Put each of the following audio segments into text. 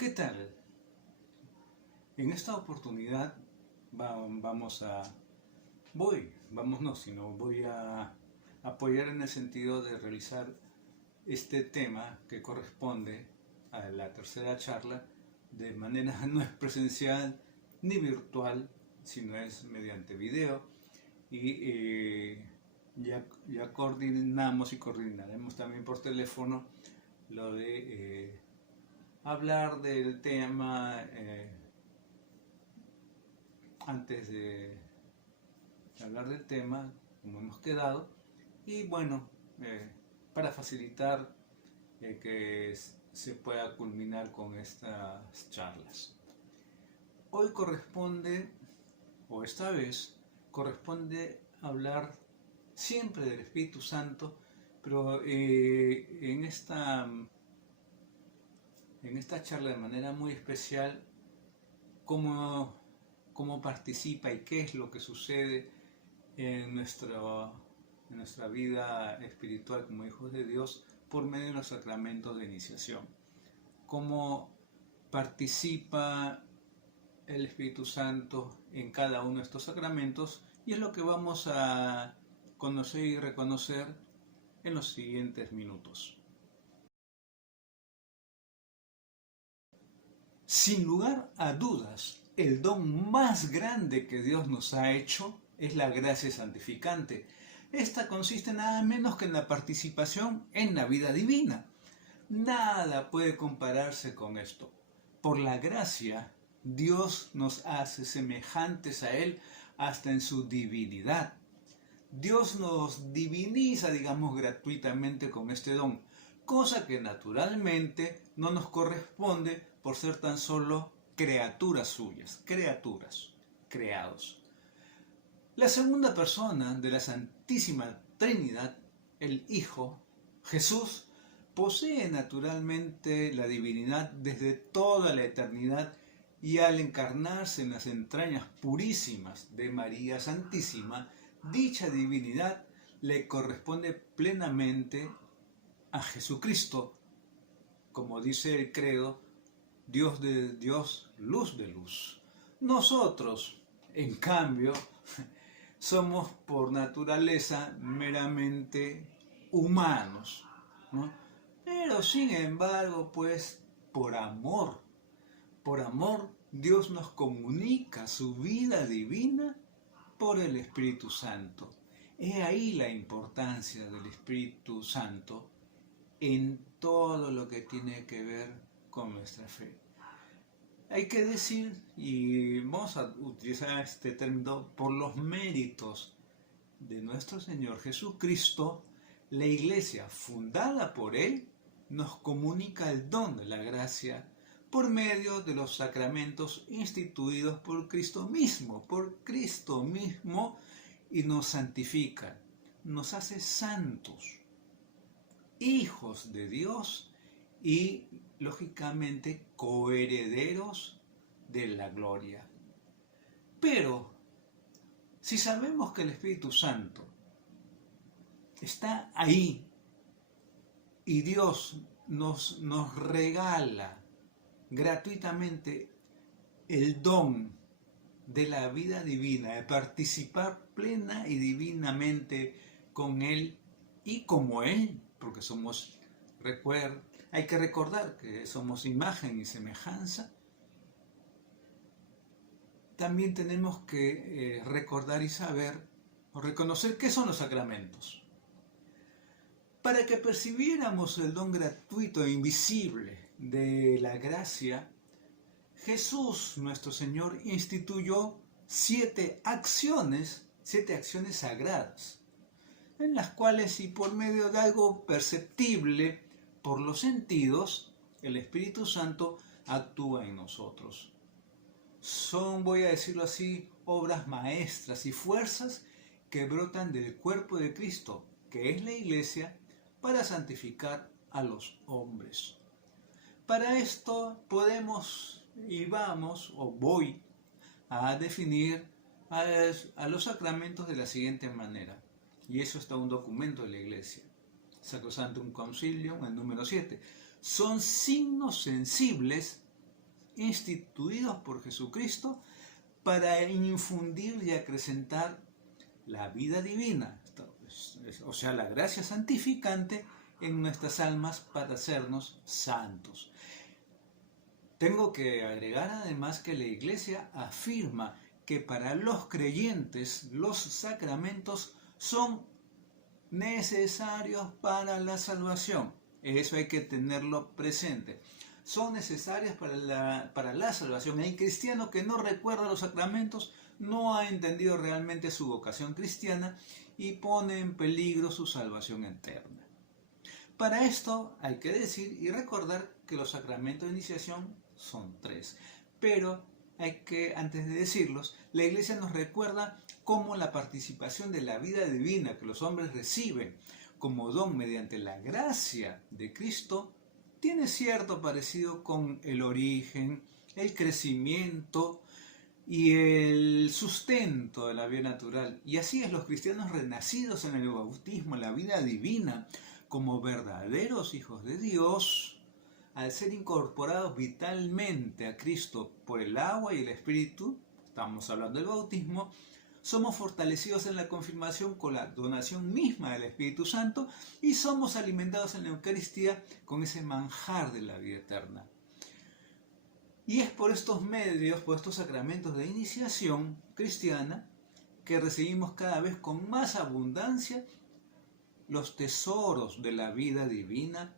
¿Qué tal? En esta oportunidad vamos a... voy a apoyar en el sentido de realizar este tema que corresponde a la tercera charla de manera no es presencial ni virtual, sino es mediante video y ya coordinamos y coordinaremos también por teléfono lo de hablar del tema antes de hablar del tema, como hemos quedado, y bueno, para facilitar que se pueda culminar con estas charlas. Hoy corresponde, o esta vez, corresponde hablar siempre del Espíritu Santo, pero en esta charla de manera muy especial, cómo participa y qué es lo que sucede en nuestra vida espiritual como hijos de Dios por medio de los sacramentos de iniciación. Cómo participa el Espíritu Santo en cada uno de estos sacramentos, y es lo que vamos a conocer y reconocer en los siguientes minutos. Sin lugar a dudas, el don más grande que Dios nos ha hecho es la gracia santificante. Esta consiste nada menos que en la participación en la vida divina. Nada puede compararse con esto. Por la gracia, Dios nos hace semejantes a Él hasta en su divinidad. Dios nos diviniza, digamos, gratuitamente con este don, cosa que naturalmente no nos corresponde por ser tan solo criaturas suyas, criaturas, creados. La segunda persona de la Santísima Trinidad, el Hijo, Jesús, posee naturalmente la divinidad desde toda la eternidad, y al encarnarse en las entrañas purísimas de María Santísima, dicha divinidad le corresponde plenamente a Jesucristo, como dice el credo, Dios de Dios, luz de luz. Nosotros, en cambio, somos por naturaleza meramente humanos, ¿no? Pero sin embargo, pues, por amor, Dios nos comunica su vida divina por el Espíritu Santo. He ahí la importancia del Espíritu Santo en todo lo que tiene que ver con nuestra fe. Hay que decir, y vamos a utilizar este término, por los méritos de nuestro Señor Jesucristo, la Iglesia fundada por Él nos comunica el don de la gracia por medio de los sacramentos instituidos por Cristo mismo, y nos santifica, nos hace santos, hijos de Dios y, lógicamente, coherederos de la gloria. Pero, si sabemos que el Espíritu Santo está ahí y Dios nos regala gratuitamente el don de la vida divina, de participar plena y divinamente con Él y como Él, porque hay que recordar que somos imagen y semejanza. También tenemos que recordar y saber o reconocer qué son los sacramentos. Para que percibiéramos el don gratuito e invisible de la gracia, Jesús, nuestro Señor, instituyó 7 acciones sagradas, en las cuales, y por medio de algo perceptible por los sentidos, el Espíritu Santo actúa en nosotros. Son, voy a decirlo así, obras maestras y fuerzas que brotan del cuerpo de Cristo, que es la Iglesia, para santificar a los hombres. Para esto podemos y voy a definir a los sacramentos de la siguiente manera, y eso está en un documento de la Iglesia, Sacrosanctum Concilium, el número 7. Son signos sensibles instituidos por Jesucristo para infundir y acrecentar la vida divina, o sea, la gracia santificante en nuestras almas para hacernos santos. Tengo que agregar además que la Iglesia afirma que para los creyentes los sacramentos son necesarios para la salvación. Eso hay que tenerlo presente. Son necesarios para la salvación. El cristiano que no recuerda los sacramentos no ha entendido realmente su vocación cristiana y pone en peligro su salvación eterna. Para esto hay que decir y recordar que los sacramentos de iniciación son 3, pero antes de decirlos, la Iglesia nos recuerda cómo la participación de la vida divina que los hombres reciben como don mediante la gracia de Cristo tiene cierto parecido con el origen, el crecimiento y el sustento de la vida natural. Y así es, los cristianos renacidos en el bautismo, en la vida divina, como verdaderos hijos de Dios, al ser incorporados vitalmente a Cristo por el agua y el Espíritu, estamos hablando del bautismo, somos fortalecidos en la confirmación con la donación misma del Espíritu Santo y somos alimentados en la Eucaristía con ese manjar de la vida eterna. Y es por estos medios, por estos sacramentos de iniciación cristiana, que recibimos cada vez con más abundancia los tesoros de la vida divina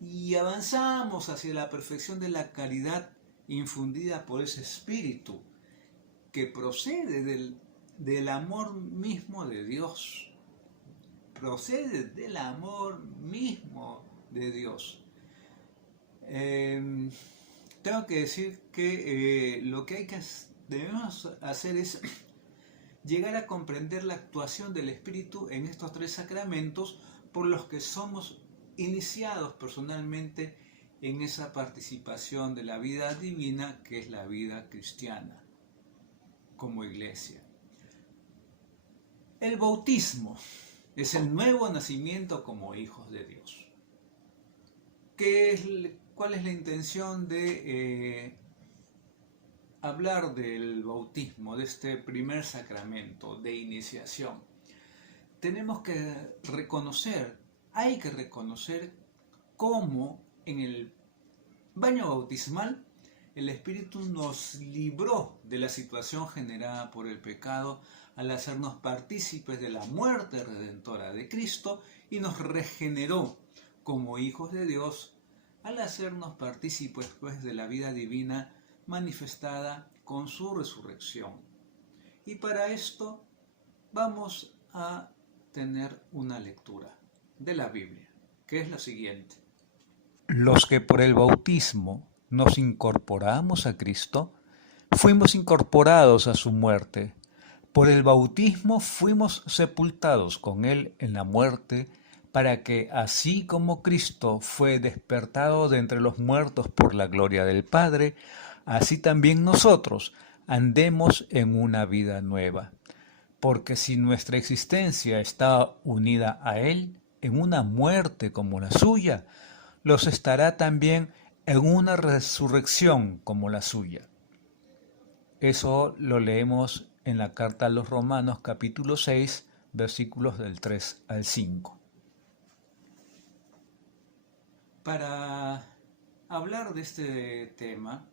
y avanzamos hacia la perfección de la caridad infundida por ese Espíritu que procede del amor mismo de Dios. Procede del amor mismo de Dios. Tengo que decir que lo que debemos hacer es llegar a comprender la actuación del Espíritu en estos 3 sacramentos por los que somos iniciados personalmente en esa participación de la vida divina que es la vida cristiana como iglesia. El bautismo es el nuevo nacimiento como hijos de Dios. ¿Cuál es la intención de hablar del bautismo, de este primer sacramento de iniciación? Tenemos que hay que reconocer cómo en el baño bautismal el Espíritu nos libró de la situación generada por el pecado al hacernos partícipes de la muerte redentora de Cristo y nos regeneró como hijos de Dios al hacernos partícipes pues, de la vida divina manifestada con su resurrección. Y para esto vamos a tener una lectura de la Biblia, que es la siguiente. Los que por el bautismo nos incorporamos a Cristo, fuimos incorporados a su muerte. Por el bautismo fuimos sepultados con Él en la muerte, para que, así como Cristo fue despertado de entre los muertos por la gloria del Padre, así también nosotros andemos en una vida nueva. Porque si nuestra existencia está unida a Él en una muerte como la suya, los estará también en una resurrección como la suya. Eso lo leemos en la carta a los Romanos capítulo 6, versículos del 3 al 5. Para hablar de este tema,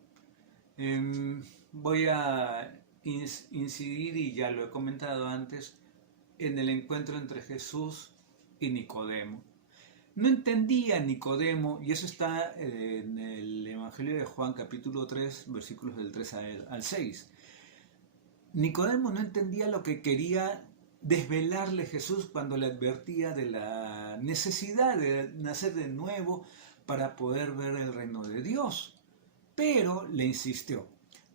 voy a incidir, y ya lo he comentado antes, en el encuentro entre Jesús y Nicodemo. No entendía Nicodemo, y eso está en el Evangelio de Juan capítulo 3, versículos del 3 al 6. Nicodemo no entendía lo que quería desvelarle Jesús cuando le advertía de la necesidad de nacer de nuevo para poder ver el reino de Dios. Pero le insistió: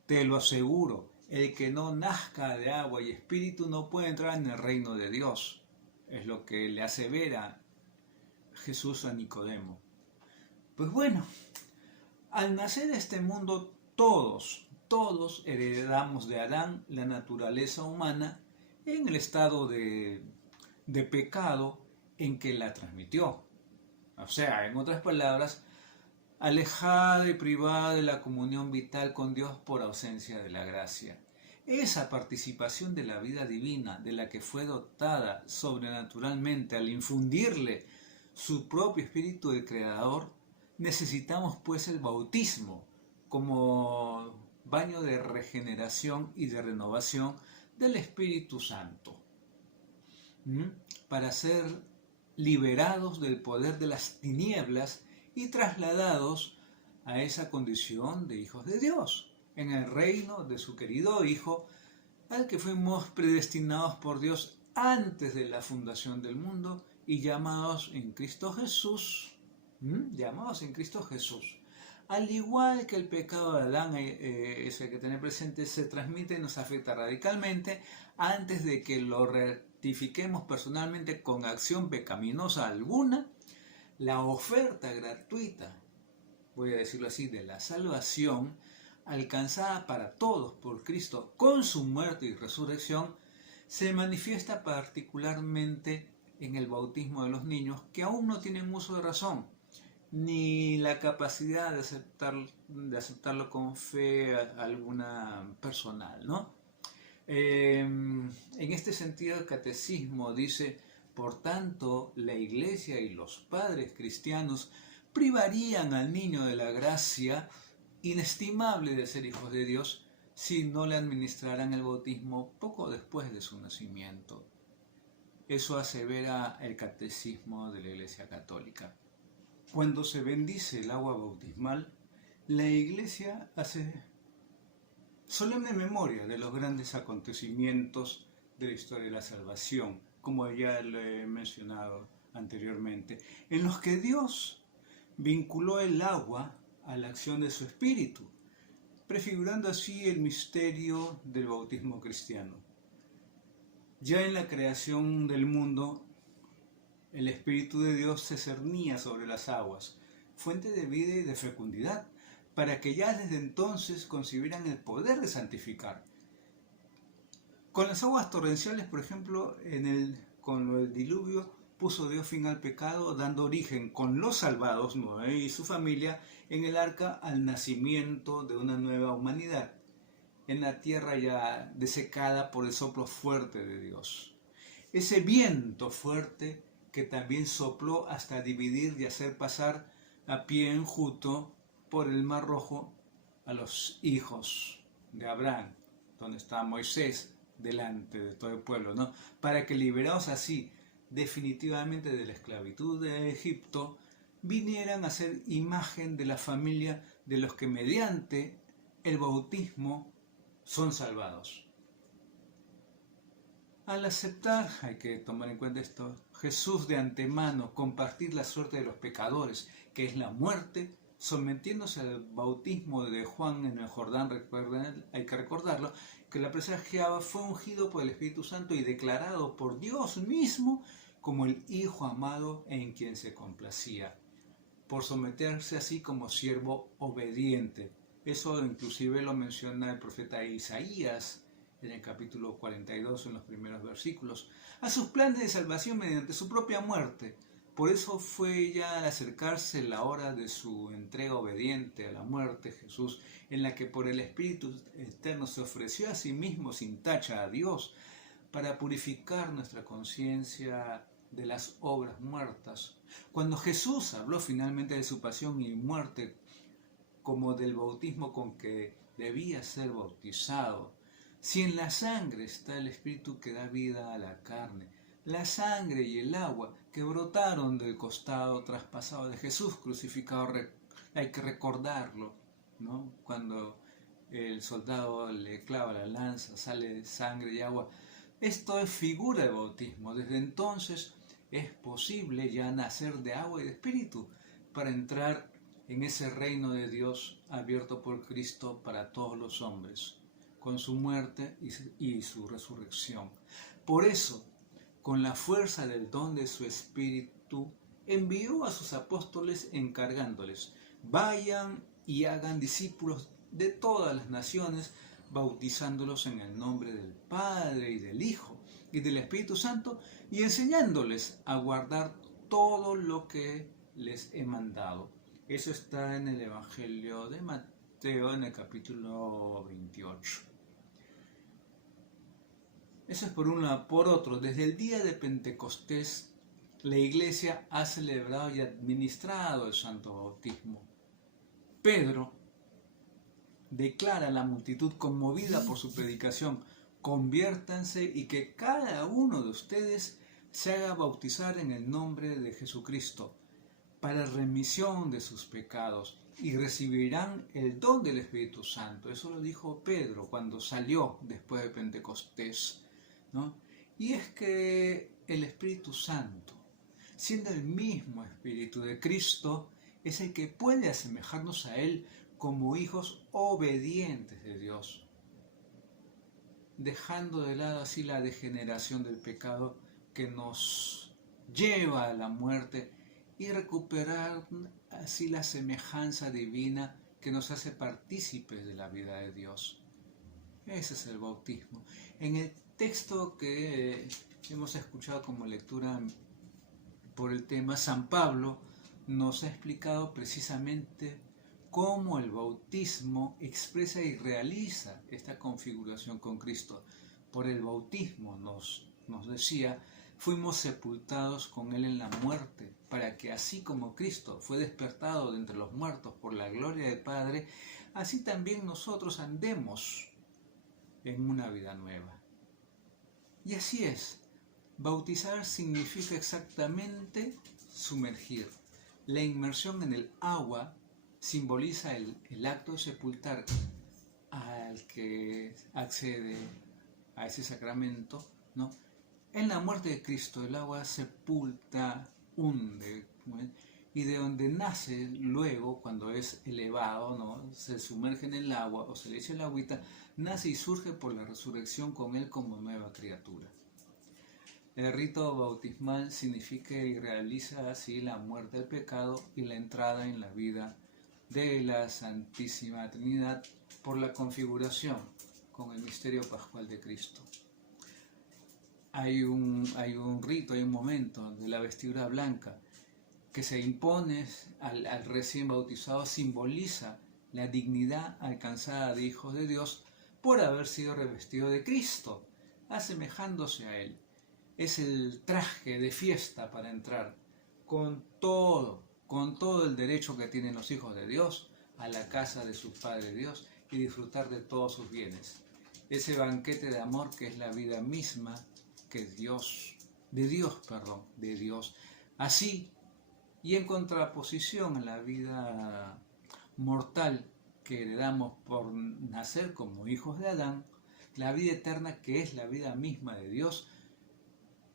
te lo aseguro, el que no nazca de agua y espíritu no puede entrar en el reino de Dios. Es lo que le asevera Jesús a Nicodemo. Pues bueno, al nacer de este mundo todos heredamos de Adán la naturaleza humana en el estado de pecado en que la transmitió. O sea, en otras palabras, alejada y privada de la comunión vital con Dios por ausencia de la gracia. Esa participación de la vida divina de la que fue dotada sobrenaturalmente al infundirle su propio espíritu de creador, necesitamos pues el bautismo como baño de regeneración y de renovación del Espíritu Santo, para ser liberados del poder de las tinieblas y trasladados a esa condición de hijos de Dios, en el reino de su querido Hijo, al que fuimos predestinados por Dios antes de la fundación del mundo y llamados en Cristo Jesús, llamados en Cristo Jesús. Al igual que el pecado de Adán, eso hay que tener presente, se transmite y nos afecta radicalmente antes de que lo rectifiquemos personalmente con acción pecaminosa alguna. La oferta gratuita, voy a decirlo así, de la salvación, alcanzada para todos por Cristo con su muerte y resurrección, se manifiesta particularmente en el bautismo de los niños que aún no tienen uso de razón, ni la capacidad de aceptarlo con fe alguna personal, ¿no? En este sentido, el catecismo dice: por tanto, la Iglesia y los padres cristianos privarían al niño de la gracia inestimable de ser hijos de Dios si no le administraran el bautismo poco después de su nacimiento. Eso asevera el catecismo de la Iglesia Católica. Cuando se bendice el agua bautismal, la Iglesia hace solemne memoria de los grandes acontecimientos de la historia de la salvación, como ya lo he mencionado anteriormente, en los que Dios vinculó el agua a la acción de su Espíritu, prefigurando así el misterio del bautismo cristiano. Ya en la creación del mundo, el Espíritu de Dios se cernía sobre las aguas, fuente de vida y de fecundidad, para que ya desde entonces concibieran el poder de santificar. Con las aguas torrenciales, por ejemplo, con el diluvio, puso Dios fin al pecado, dando origen con los salvados, Noé y su familia, en el arca al nacimiento de una nueva humanidad, en la tierra ya desecada por el soplo fuerte de Dios. Ese viento fuerte que también sopló hasta dividir y hacer pasar a pie enjuto por el Mar Rojo a los hijos de Abraham, donde estaba Moisés delante de todo el pueblo, ¿no? Para que, liberados así definitivamente de la esclavitud de Egipto, vinieran a ser imagen de la familia de los que mediante el bautismo son salvados. Al aceptar, hay que tomar en cuenta esto, Jesús de antemano compartir la suerte de los pecadores, que es la muerte, sometiéndose al bautismo de Juan en el Jordán, hay que recordarlo, que la presagiaba, fue ungido por el Espíritu Santo y declarado por Dios mismo como el Hijo amado en quien se complacía, por someterse así como siervo obediente. Eso inclusive lo menciona el profeta Isaías en el capítulo 42, en los primeros versículos, a sus planes de salvación mediante su propia muerte. Por eso fue ya al acercarse la hora de su entrega obediente a la muerte, Jesús, en la que por el Espíritu Eterno se ofreció a sí mismo sin tacha a Dios, para purificar nuestra conciencia de las obras muertas. Cuando Jesús habló finalmente de su pasión y muerte como del bautismo con que debía ser bautizado, si en la sangre está el Espíritu que da vida a la carne, la sangre y el agua que brotaron del costado traspasado de Jesús crucificado, hay que recordarlo, ¿no? Cuando el soldado le clava la lanza, sale sangre y agua. Esto es figura de bautismo. Desde entonces es posible ya nacer de agua y de espíritu para entrar en ese reino de Dios abierto por Cristo para todos los hombres, con su muerte y su resurrección. Por eso, con la fuerza del don de su Espíritu, envió a sus apóstoles encargándoles: vayan y hagan discípulos de todas las naciones, bautizándolos en el nombre del Padre y del Hijo y del Espíritu Santo, y enseñándoles a guardar todo lo que les he mandado. Eso está en el Evangelio de Mateo en el capítulo 28. Eso es por un lado. Por otro, desde el día de Pentecostés, la Iglesia ha celebrado y administrado el Santo Bautismo. Pedro declara a la multitud conmovida por su predicación: conviértanse y que cada uno de ustedes se haga bautizar en el nombre de Jesucristo para remisión de sus pecados y recibirán el don del Espíritu Santo. Eso lo dijo Pedro cuando salió después de Pentecostés, ¿no? Y es que el Espíritu Santo, siendo el mismo Espíritu de Cristo, es el que puede asemejarnos a Él como hijos obedientes de Dios, dejando de lado así la degeneración del pecado que nos lleva a la muerte y recuperar así la semejanza divina que nos hace partícipes de la vida de Dios. Ese es el bautismo. En el texto que hemos escuchado como lectura por el tema, San Pablo nos ha explicado precisamente cómo el bautismo expresa y realiza esta configuración con Cristo. Por el bautismo, nos decía, fuimos sepultados con Él en la muerte, para que así como Cristo fue despertado de entre los muertos por la gloria del Padre, así también nosotros andemos en una vida nueva. Y así es, bautizar significa exactamente sumergir. La inmersión en el agua simboliza el acto de sepultar al que accede a ese sacramento, ¿no? En la muerte de Cristo el agua sepulta, hunde, ¿no? Y de donde nace luego, cuando es elevado, ¿no? Se sumerge en el agua o se le echa el agüita, nace y surge por la resurrección con Él como nueva criatura. El rito bautismal significa y realiza así la muerte del pecado y la entrada en la vida de la Santísima Trinidad por la configuración con el misterio pascual de Cristo. Hay un rito, hay un momento de la vestidura blanca que se impone al recién bautizado, simboliza la dignidad alcanzada de hijos de Dios por haber sido revestido de Cristo, asemejándose a Él. Es el traje de fiesta para entrar con todo el derecho que tienen los hijos de Dios a la casa de su Padre Dios y disfrutar de todos sus bienes. Ese banquete de amor que es la vida misma que de Dios. Así, y en contraposición a la vida mortal que heredamos por nacer como hijos de Adán, la vida eterna, que es la vida misma de Dios,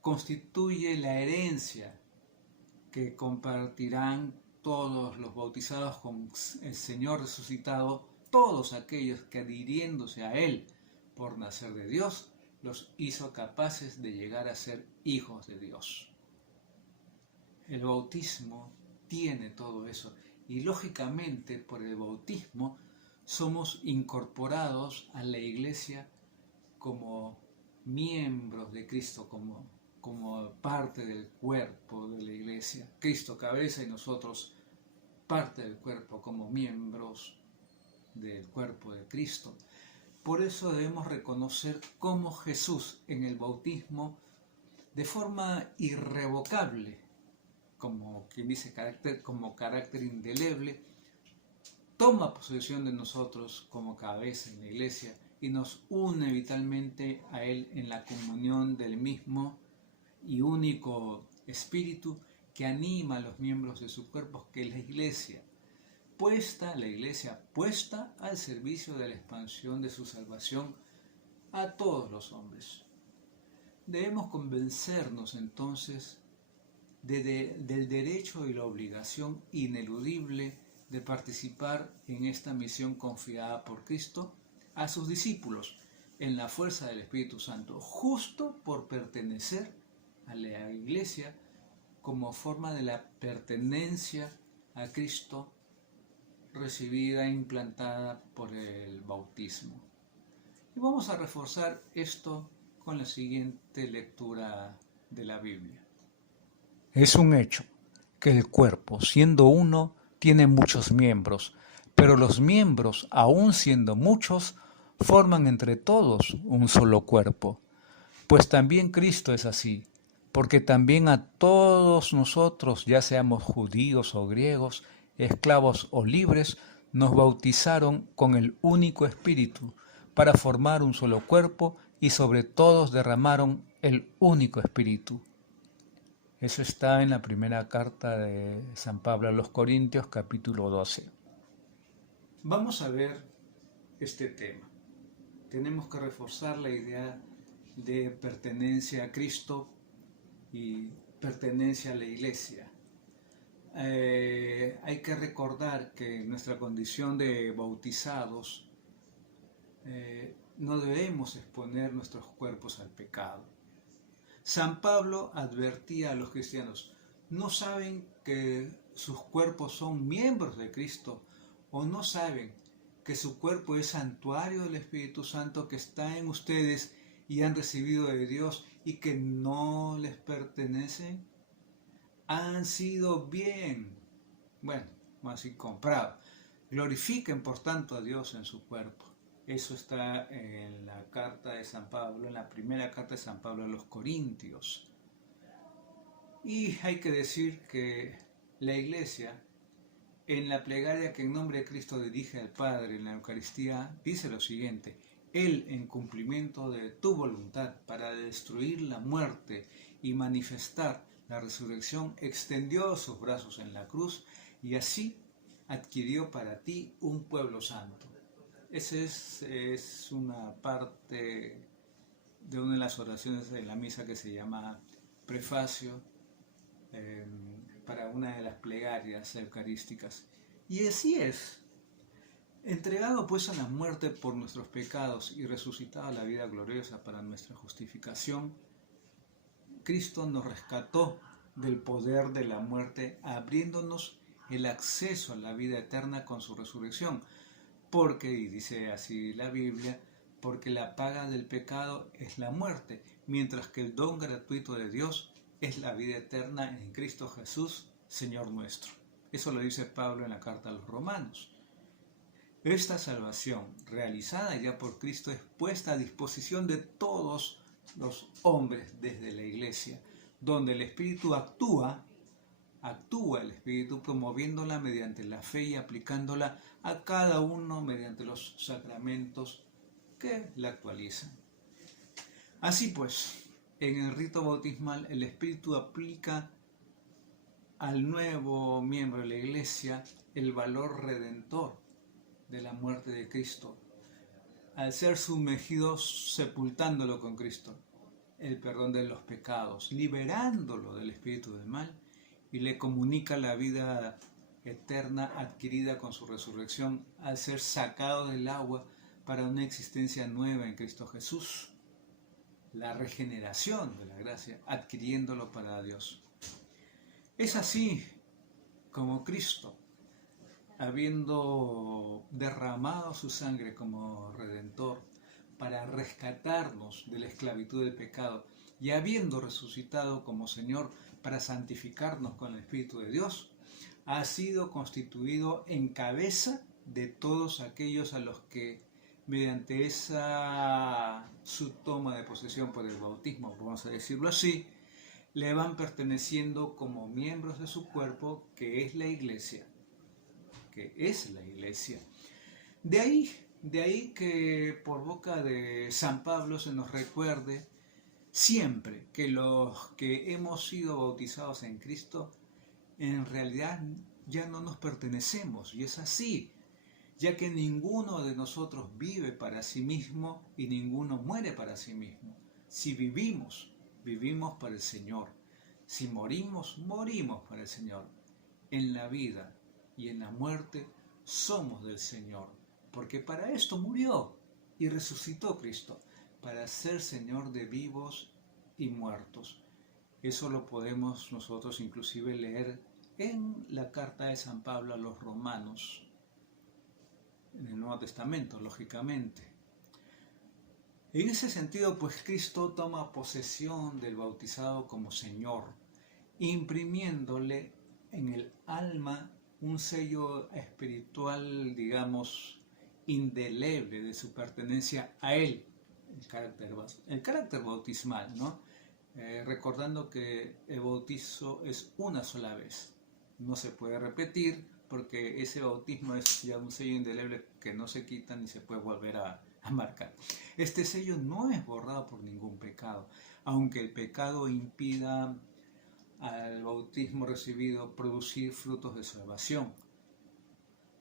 constituye la herencia que compartirán todos los bautizados con el Señor resucitado, todos aquellos que adhiriéndose a Él por nacer de Dios, los hizo capaces de llegar a ser hijos de Dios. El bautismo tiene todo eso y lógicamente por el bautismo somos incorporados a la Iglesia como miembros de Cristo, como parte del cuerpo de la Iglesia. Cristo cabeza y nosotros parte del cuerpo como miembros del cuerpo de Cristo. Por eso debemos reconocer cómo Jesús en el bautismo, de forma irrevocable, como quien dice como carácter indeleble, toma posesión de nosotros como cabeza en la Iglesia y nos une vitalmente a Él en la comunión del mismo y único Espíritu que anima a los miembros de su cuerpo, que es la Iglesia puesta al servicio de la expansión de su salvación a todos los hombres. Debemos convencernos entonces del derecho y la obligación ineludible de participar en esta misión confiada por Cristo a sus discípulos en la fuerza del Espíritu Santo, justo por pertenecer a la Iglesia como forma de la pertenencia a Cristo recibida e implantada por el bautismo. Y vamos a reforzar esto con la siguiente lectura de la Biblia. Es un hecho que el cuerpo, siendo uno, tiene muchos miembros, pero los miembros, aun siendo muchos, forman entre todos un solo cuerpo. Pues también Cristo es así, porque también a todos nosotros, ya seamos judíos o griegos, esclavos o libres, nos bautizaron con el único Espíritu, para formar un solo cuerpo, y sobre todos derramaron el único Espíritu. Eso está en la primera carta de San Pablo a los Corintios, capítulo 12. Vamos a ver este tema. Tenemos que reforzar la idea de pertenencia a Cristo y pertenencia a la Iglesia. Hay que recordar que nuestra condición de bautizados no debemos exponer nuestros cuerpos al pecado. San Pablo advertía a los cristianos: ¿no saben que sus cuerpos son miembros de Cristo? ¿O no saben que su cuerpo es santuario del Espíritu Santo que está en ustedes y han recibido de Dios y que no les pertenece? Han sido bien, más bien comprados. Glorifiquen por tanto a Dios en su cuerpo. Eso está en la carta de San Pablo, en la primera carta de San Pablo a los Corintios. Y hay que decir que la Iglesia, en la plegaria que en nombre de Cristo dirige al Padre en la Eucaristía, dice lo siguiente: Él, en cumplimiento de tu voluntad para destruir la muerte y manifestar la resurrección, extendió sus brazos en la cruz y así adquirió para ti un pueblo santo. Esa es una parte de una de las oraciones de la misa que se llama prefacio para una de las plegarias eucarísticas. Y así es. Entregado pues a la muerte por nuestros pecados y resucitado a la vida gloriosa para nuestra justificación, Cristo nos rescató del poder de la muerte, abriéndonos el acceso a la vida eterna con su resurrección. Porque, y dice así la Biblia, porque la paga del pecado es la muerte, mientras que el don gratuito de Dios es la vida eterna en Cristo Jesús, Señor nuestro. Eso lo dice Pablo en la carta a los Romanos. Esta salvación, realizada ya por Cristo, es puesta a disposición de todos los hombres desde la Iglesia, donde el Espíritu actúa el Espíritu promoviéndola mediante la fe y aplicándola a cada uno mediante los sacramentos que la actualizan. Así pues, en el rito bautismal el Espíritu aplica al nuevo miembro de la Iglesia el valor redentor de la muerte de Cristo, al ser sumergidos sepultándolo con Cristo, el perdón de los pecados, liberándolo del espíritu del mal, y le comunica la vida eterna adquirida con su resurrección al ser sacado del agua para una existencia nueva en Cristo Jesús. La regeneración de la gracia, adquiriéndolo para Dios. Es así como Cristo, habiendo derramado su sangre como Redentor para rescatarnos de la esclavitud del pecado y habiendo resucitado como Señor para santificarnos con el Espíritu de Dios, ha sido constituido en cabeza de todos aquellos a los que, mediante esa su toma de posesión por el bautismo, vamos a decirlo así, le van perteneciendo como miembros de su cuerpo, que es la Iglesia. De ahí que por boca de San Pablo se nos recuerde siempre que los que hemos sido bautizados en Cristo en realidad ya no nos pertenecemos, y es así, ya que ninguno de nosotros vive para sí mismo y ninguno muere para sí mismo. Si vivimos, vivimos para el Señor. Si morimos, morimos para el Señor. En la vida y en la muerte somos del Señor, porque para esto murió y resucitó Cristo, para ser Señor de vivos y muertos. Eso lo podemos nosotros inclusive leer en la carta de San Pablo a los Romanos, en el Nuevo Testamento, lógicamente. En ese sentido, pues Cristo toma posesión del bautizado como Señor, imprimiéndole en el alma un sello espiritual, digamos, indeleble de su pertenencia a Él, el carácter bautismal, ¿no? Recordando que el bautizo es una sola vez, no se puede repetir porque ese bautismo es ya un sello indeleble que no se quita ni se puede volver a marcar. Este sello no es borrado por ningún pecado, aunque el pecado impida al bautismo recibido producir frutos de salvación.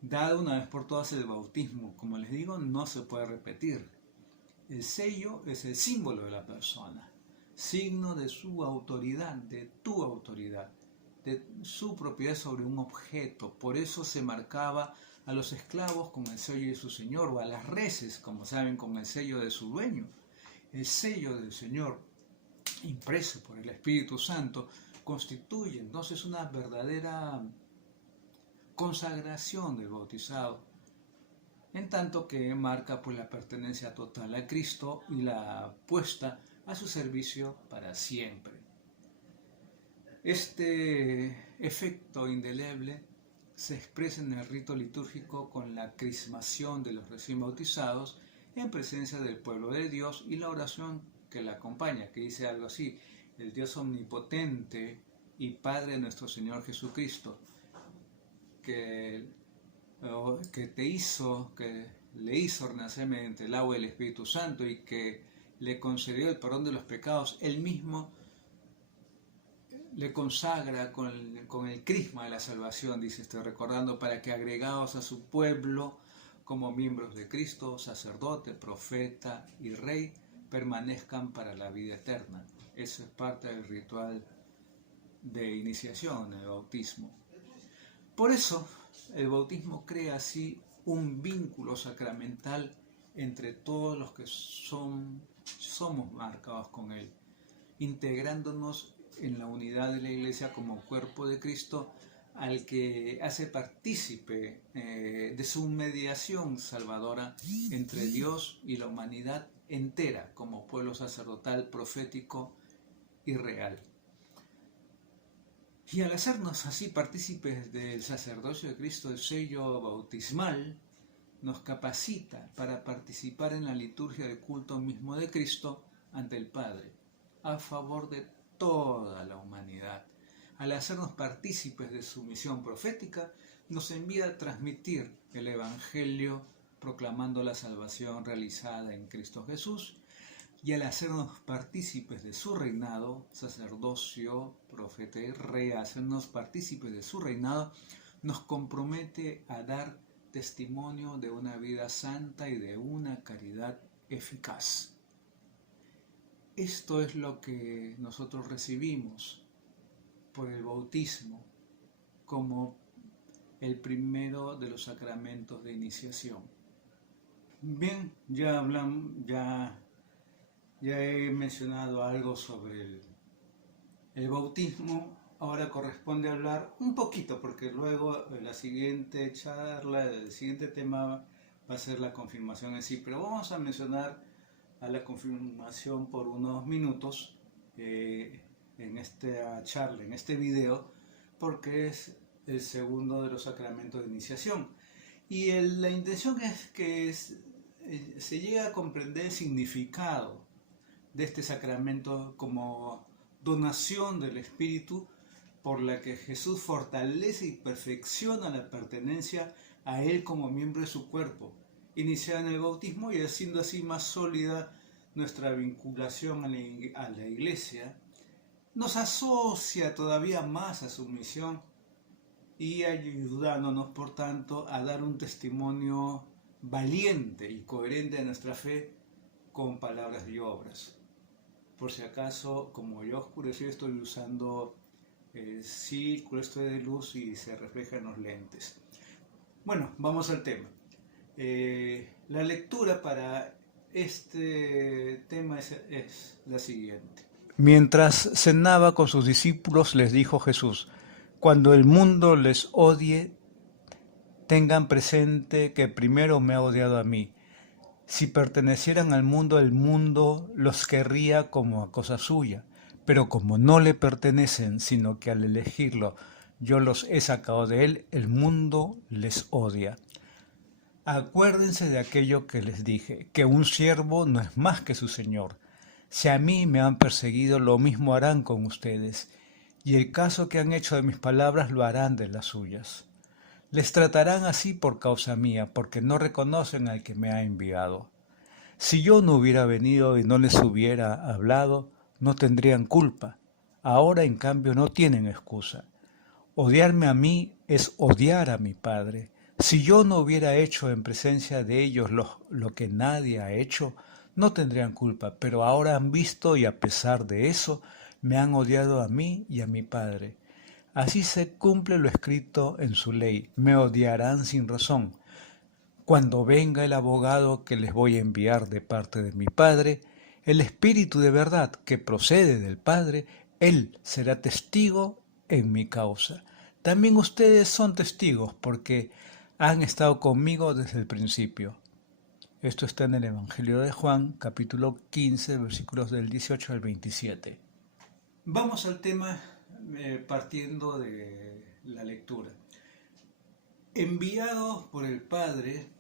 Dado una vez por todas el bautismo, como les digo, no se puede repetir. El sello es el símbolo de la persona, signo de su autoridad, de tu autoridad, de su propiedad sobre un objeto. Por eso se marcaba a los esclavos con el sello de su señor, o a las reses, como saben, con el sello de su dueño. El sello del Señor, impreso por el Espíritu Santo, constituye entonces una verdadera consagración del bautizado, en tanto que marca pues la pertenencia total a Cristo y la puesta a su servicio para siempre. Este efecto indeleble se expresa en el rito litúrgico con la crismación de los recién bautizados en presencia del pueblo de Dios y la oración que la acompaña, que dice algo así: el Dios omnipotente y Padre de nuestro Señor Jesucristo, que le hizo renacer mediante el agua del Espíritu Santo y que le concedió el perdón de los pecados, él mismo le consagra con el crisma de la salvación, dice, estoy recordando, para que agregados a su pueblo como miembros de Cristo, sacerdote, profeta y rey, permanezcan para la vida eterna. Eso es parte del ritual de iniciación, el bautismo. Por eso, el bautismo crea así un vínculo sacramental entre todos los que somos marcados con Él, integrándonos en la unidad de la Iglesia como cuerpo de Cristo, al que hace partícipe de su mediación salvadora entre Dios y la humanidad entera como pueblo sacerdotal, profético y real. Y al hacernos así partícipes del sacerdocio de Cristo, el sello bautismal nos capacita para participar en la liturgia del culto mismo de Cristo ante el Padre, a favor de toda la humanidad. Al hacernos partícipes de su misión profética, nos envía a transmitir el Evangelio proclamando la salvación realizada en Cristo Jesús, y al hacernos partícipes de su reinado, sacerdocio, profeta y rey, hacernos partícipes de su reinado, nos compromete a dar testimonio de una vida santa y de una caridad eficaz. Esto es lo que nosotros recibimos por el bautismo como el primero de los sacramentos de iniciación. Bien, ya he mencionado algo sobre el bautismo. Ahora corresponde hablar un poquito, porque luego la siguiente charla, el siguiente tema va a ser la confirmación en sí, pero vamos a mencionar a la confirmación por unos minutos en esta charla, en este video, porque es el segundo de los sacramentos de iniciación. Y la intención es que se llegue a comprender el significado de este sacramento como donación del Espíritu, por la que Jesús fortalece y perfecciona la pertenencia a Él como miembro de su cuerpo, iniciada en el bautismo, y haciendo así más sólida nuestra vinculación a la Iglesia, nos asocia todavía más a su misión y ayudándonos, por tanto, a dar un testimonio valiente y coherente de nuestra fe con palabras y obras. Por si acaso, como yo oscurecí, estoy usando el círculo de luz y se refleja en los lentes. Bueno, vamos al tema. La lectura para este tema es la siguiente. Mientras cenaba con sus discípulos, les dijo Jesús: cuando el mundo les odie, tengan presente que primero me ha odiado a mí. Si pertenecieran al mundo, el mundo los querría como a cosa suya, pero como no le pertenecen, sino que al elegirlo yo los he sacado de él, el mundo les odia. Acuérdense de aquello que les dije, que un siervo no es más que su señor. Si a mí me han perseguido, lo mismo harán con ustedes, y el caso que han hecho de mis palabras lo harán de las suyas. Les tratarán así por causa mía, porque no reconocen al que me ha enviado. Si yo no hubiera venido y no les hubiera hablado, no tendrían culpa. Ahora, en cambio, no tienen excusa. Odiarme a mí es odiar a mi Padre. Si yo no hubiera hecho en presencia de ellos lo que nadie ha hecho, no tendrían culpa, pero ahora han visto y a pesar de eso, me han odiado a mí y a mi Padre. Así se cumple lo escrito en su ley, me odiarán sin razón. Cuando venga el abogado que les voy a enviar de parte de mi Padre, el Espíritu de verdad que procede del Padre, Él será testigo en mi causa. También ustedes son testigos porque han estado conmigo desde el principio. Esto está en el Evangelio de Juan, capítulo 15, versículos del 18 al 27. Vamos al tema partiendo de la lectura. Enviados por el Padre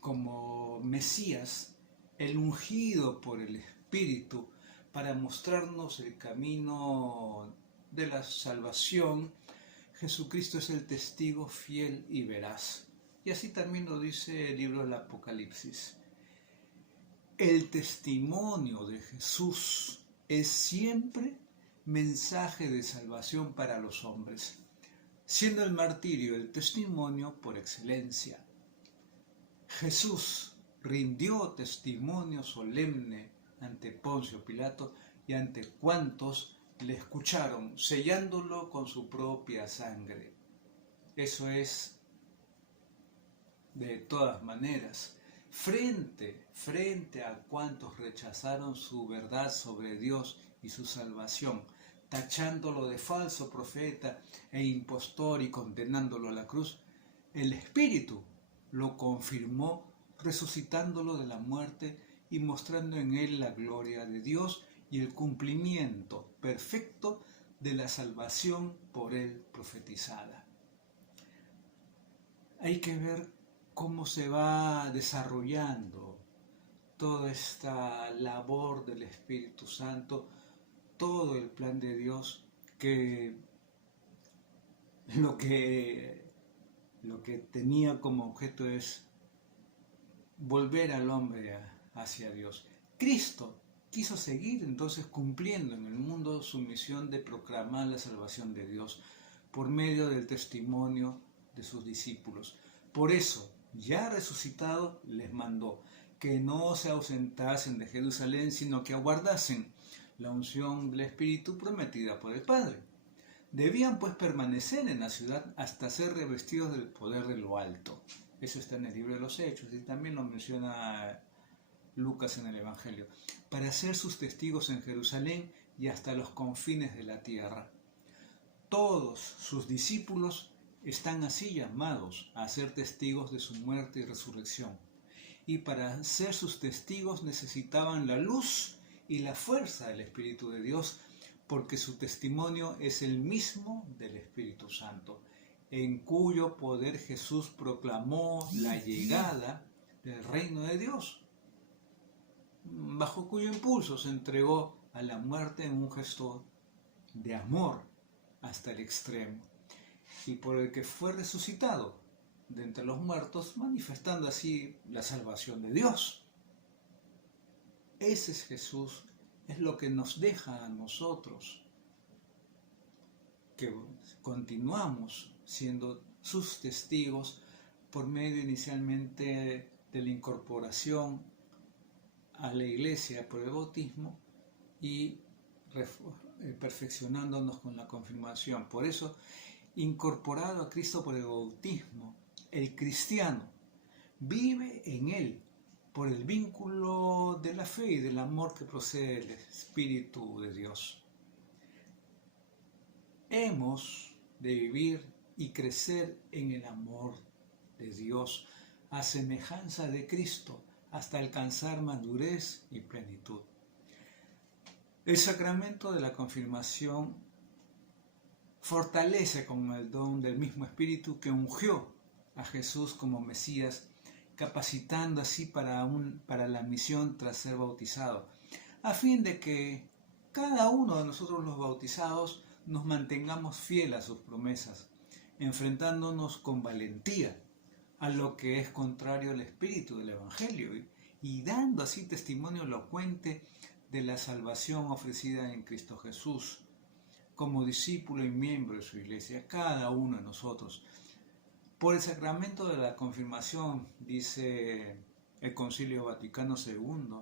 como Mesías, el ungido por el Espíritu para mostrarnos el camino de la salvación, Jesucristo es el testigo fiel y veraz. Y así también lo dice el libro del Apocalipsis. El testimonio de Jesús es siempre mensaje de salvación para los hombres, siendo el martirio el testimonio por excelencia. Jesús rindió testimonio solemne ante Poncio Pilato y ante cuantos le escucharon, sellándolo con su propia sangre. Eso es, de todas maneras, frente a cuantos rechazaron su verdad sobre Dios y su salvación, tachándolo de falso profeta e impostor y condenándolo a la cruz, el Espíritu lo confirmó resucitándolo de la muerte y mostrando en él la gloria de Dios y el cumplimiento perfecto de la salvación por él profetizada. Hay que ver cómo se va desarrollando toda esta labor del Espíritu Santo, todo el plan de Dios, que lo que tenía como objeto es volver al hombre hacia Dios. Cristo quiso seguir entonces cumpliendo en el mundo su misión de proclamar la salvación de Dios por medio del testimonio de sus discípulos. Por eso, ya resucitado, les mandó que no se ausentasen de Jerusalén, sino que aguardasen la unción del Espíritu prometida por el Padre. Debían pues permanecer en la ciudad hasta ser revestidos del poder de lo alto. Eso está en el libro de los Hechos y también lo menciona Lucas en el Evangelio. Para ser sus testigos en Jerusalén y hasta los confines de la tierra. Todos sus discípulos están así llamados a ser testigos de su muerte y resurrección. Y para ser sus testigos necesitaban la luz y la fuerza del Espíritu de Dios, porque su testimonio es el mismo del Espíritu Santo, en cuyo poder Jesús proclamó la llegada del reino de Dios, bajo cuyo impulso se entregó a la muerte en un gesto de amor hasta el extremo, y por el que fue resucitado de entre los muertos, manifestando así la salvación de Dios. Ese es Jesús, es lo que nos deja a nosotros, que continuamos siendo sus testigos por medio inicialmente de la incorporación a la iglesia por el bautismo y perfeccionándonos con la confirmación. Por eso, incorporado a Cristo por el bautismo, el cristiano vive en él por el vínculo de la fe y del amor que procede del Espíritu de Dios. Hemos de vivir y crecer en el amor de Dios a semejanza de Cristo hasta alcanzar madurez y plenitud. El sacramento de la confirmación fortalece con el don del mismo Espíritu que ungió a Jesús como Mesías, capacitando así para la misión tras ser bautizado, a fin de que cada uno de nosotros los bautizados nos mantengamos fieles a sus promesas, enfrentándonos con valentía a lo que es contrario al espíritu del Evangelio y dando así testimonio elocuente de la salvación ofrecida en Cristo Jesús, como discípulo y miembro de su iglesia, cada uno de nosotros. Por el sacramento de la confirmación, dice el Concilio Vaticano II,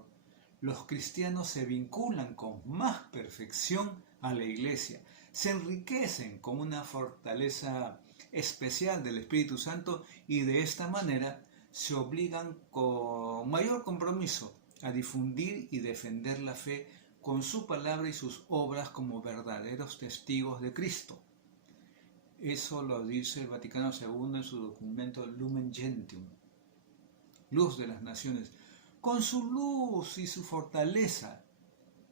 los cristianos se vinculan con más perfección a la iglesia, se enriquecen con una fortaleza especial del Espíritu Santo y de esta manera se obligan con mayor compromiso a difundir y defender la fe con su palabra y sus obras como verdaderos testigos de Cristo. Eso lo dice el Vaticano II en su documento Lumen Gentium, Luz de las Naciones. Con su luz y su fortaleza,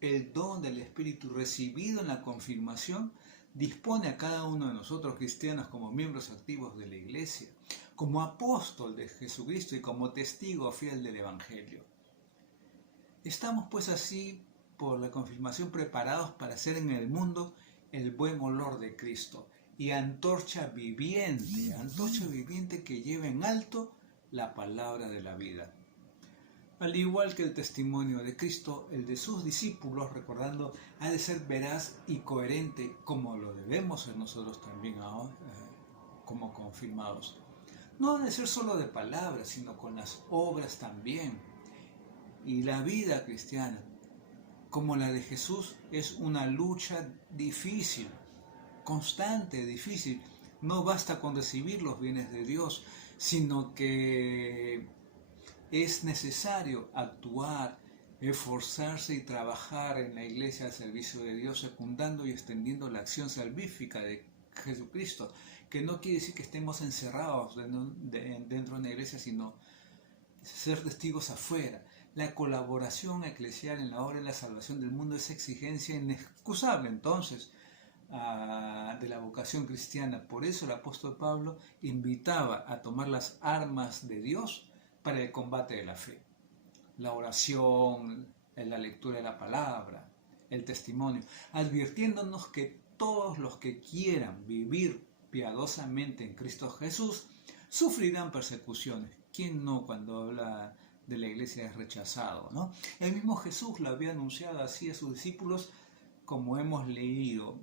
el don del Espíritu recibido en la confirmación dispone a cada uno de nosotros cristianos como miembros activos de la Iglesia, como apóstol de Jesucristo y como testigo fiel del Evangelio. Estamos pues así por la confirmación preparados para hacer en el mundo el buen olor de Cristo y antorcha viviente que lleva en alto la palabra de la vida. Al igual que el testimonio de Cristo, el de sus discípulos, recordando, ha de ser veraz y coherente como lo debemos ser nosotros también como confirmados. No ha de ser solo de palabras, sino con las obras también. Y la vida cristiana, como la de Jesús, es una lucha difícil, constante, difícil. No basta con recibir los bienes de Dios, sino que es necesario actuar, esforzarse y trabajar en la iglesia al servicio de Dios, secundando y extendiendo la acción salvífica de Jesucristo, que no quiere decir que estemos encerrados dentro de una iglesia, sino ser testigos afuera. La colaboración eclesial en la obra de la salvación del mundo es exigencia inexcusable entonces de la vocación cristiana. Por eso el apóstol Pablo invitaba a tomar las armas de Dios para el combate de la fe. La oración, la lectura de la palabra, el testimonio, advirtiéndonos que todos los que quieran vivir piadosamente en Cristo Jesús sufrirán persecuciones. ¿Quién no cuando habla de la iglesia es rechazado, ¿no? El mismo Jesús lo había anunciado así a sus discípulos, como hemos leído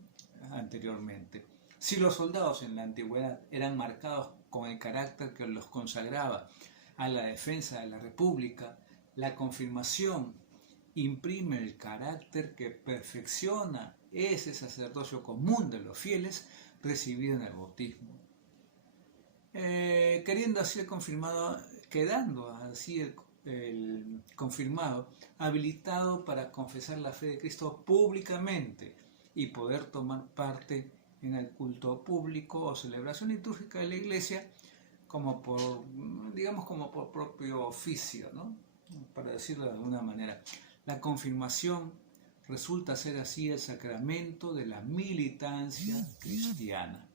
anteriormente. Si los soldados en la antigüedad eran marcados con el carácter que los consagraba a la defensa de la República, la confirmación imprime el carácter que perfecciona ese sacerdocio común de los fieles recibido en el bautismo. Queriendo así el confirmado, quedando así el confirmado habilitado para confesar la fe de Cristo públicamente y poder tomar parte en el culto público o celebración litúrgica de la Iglesia como por propio oficio, ¿no? Para decirlo de alguna manera. La confirmación resulta ser así el sacramento de la militancia cristiana.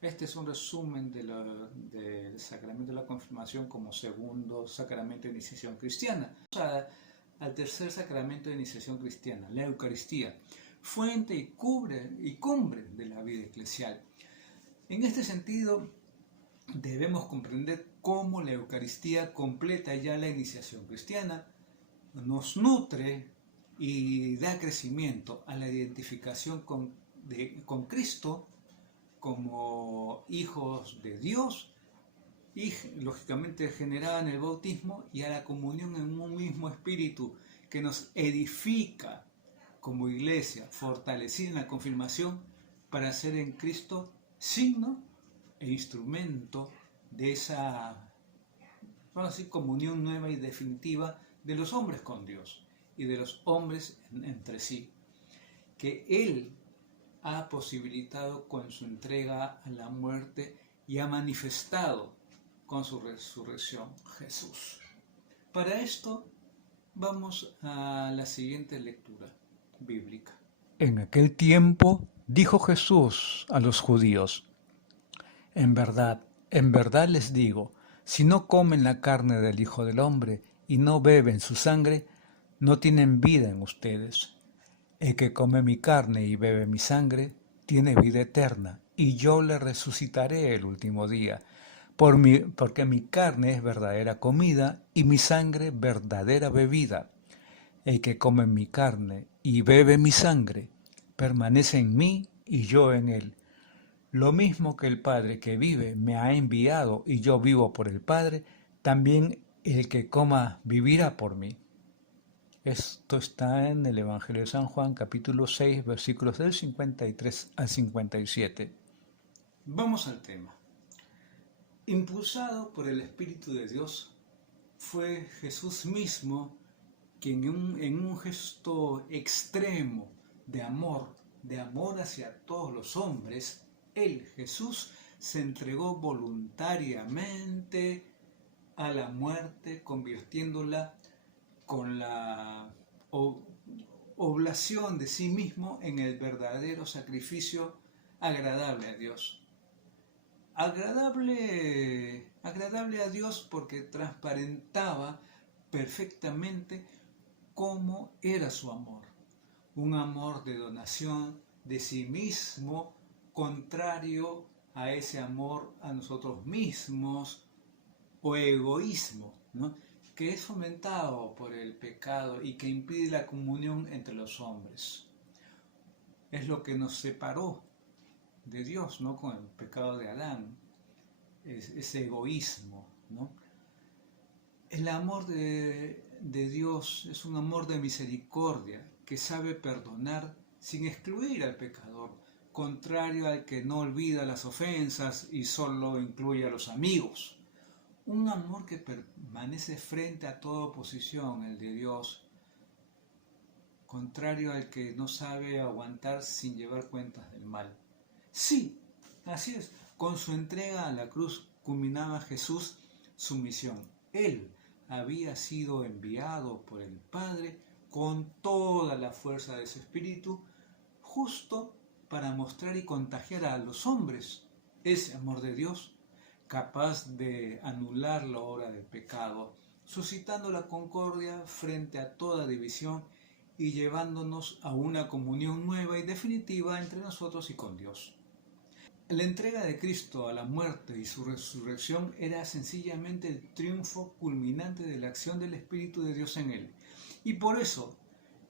Este es un resumen del sacramento de la confirmación como segundo sacramento de iniciación cristiana. Vamos al tercer sacramento de iniciación cristiana, la Eucaristía, fuente y cumbre de la vida eclesial. En este sentido, debemos comprender cómo la Eucaristía completa ya la iniciación cristiana, nos nutre y da crecimiento a la identificación con Cristo como hijos de Dios y lógicamente generada en el bautismo y a la comunión en un mismo espíritu que nos edifica como iglesia, fortalecida en la confirmación para ser en Cristo signo e instrumento de esa comunión nueva y definitiva de los hombres con Dios y de los hombres entre sí, que Él ha posibilitado con su entrega a la muerte y ha manifestado con su resurrección Jesús. Para esto vamos a la siguiente lectura bíblica. En aquel tiempo Dijo Jesús a los judíos: en verdad les digo, si no comen la carne del Hijo del Hombre y no beben su sangre, no tienen vida en ustedes. El que come mi carne y bebe mi sangre, tiene vida eterna, y yo le resucitaré el último día, porque mi carne es verdadera comida y mi sangre verdadera bebida. El que come mi carne y bebe mi sangre, permanece en mí y yo en él. Lo mismo que el Padre que vive me ha enviado y yo vivo por el Padre, también el que coma vivirá por mí. Esto está en el Evangelio de San Juan, capítulo 6, versículos del 53 al 57. Vamos al tema. Impulsado por el Espíritu de Dios, fue Jesús mismo quien en un gesto extremo de amor hacia todos los hombres, él, Jesús, se entregó voluntariamente a la muerte, convirtiéndola con la oblación de sí mismo en el verdadero sacrificio agradable a Dios. Agradable a Dios porque transparentaba perfectamente cómo era su amor. Un amor de donación de sí mismo, contrario a ese amor a nosotros mismos o egoísmo, ¿no?, que es fomentado por el pecado y que impide la comunión entre los hombres. Es lo que nos separó de Dios, ¿no?, con el pecado de Adán, ese egoísmo, ¿no? El amor de Dios es un amor de misericordia que sabe perdonar sin excluir al pecador, contrario al que no olvida las ofensas y solo incluye a los amigos. Un amor que permanece frente a toda oposición, el de Dios, contrario al que no sabe aguantar sin llevar cuentas del mal. Sí, así es, con su entrega a la cruz culminaba Jesús su misión. Él había sido enviado por el Padre con toda la fuerza de su espíritu, justo para mostrar y contagiar a los hombres ese amor de Dios, capaz de anular la obra del pecado, suscitando la concordia frente a toda división y llevándonos a una comunión nueva y definitiva entre nosotros y con Dios. La entrega de Cristo a la muerte y su resurrección era sencillamente el triunfo culminante de la acción del Espíritu de Dios en él. Y por eso